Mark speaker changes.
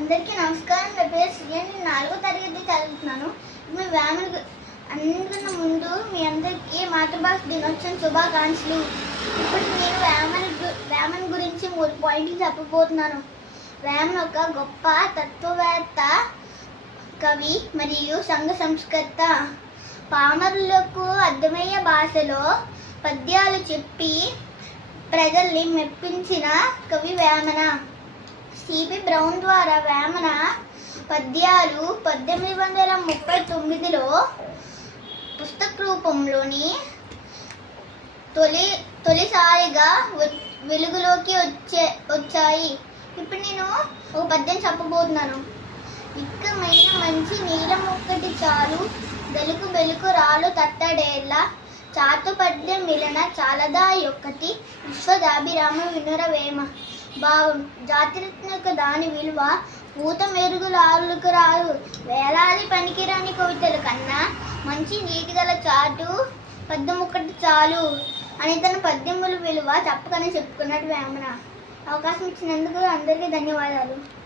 Speaker 1: అందరికీ నమస్కారం. నా పేరు శ్రీ నేను నాలుగో తరగతి చదువుతున్నాను. మీ వేమన అందరికన్నా ముందు మీ అందరికీ మాతృభాష దినోత్సవం శుభాకాంక్షలు. ఇప్పుడు నేను వేమన వేమన్ గురించి మూడు పాయింట్లు చెప్పబోతున్నాను. వేమన్ ఒక గొప్ప తత్వవేత్త కవి మరియు సంఘ సంస్కర్త. పామరులకు అర్థమయ్యే భాషలో పద్యాలు చెప్పి ప్రజల్ని మెప్పించిన కవి వేమన. సిపి బ్రౌన్ ద్వారా వేమన పద్యాలు పద్దెనిమిది వందల ముప్పై తొమ్మిదిలో పుస్తక రూపంలోని తొలి తొలిసారిగా వెలుగులోకి వచ్చే వచ్చాయి. ఇప్పుడు నేను ఒక పద్యం చెప్పబోతున్నాను. ఇక్కమైన మంచి నీలం ఒక్కటి చాలు. వెలుగు వెలుగు రాలు తట్టడేళ్ళ చాతుపద్యం మిలన చాలదా ఒక్కటి. విశ్వదాభిరామ వినురవేమ భావం. జాతిరత్నక దాని విలువ పూత మెరుగులాలుకు రాదు. వేలాది పనికిరాని కవితల కన్నా మంచి నీటి గల చాటు పద్యం ఒకటి చాలు అని తన పద్యముల విలువ తప్పకనే చెప్పుకున్నాడు వేమన. అవకాశం ఇచ్చినందుకు అందరికీ ధన్యవాదాలు.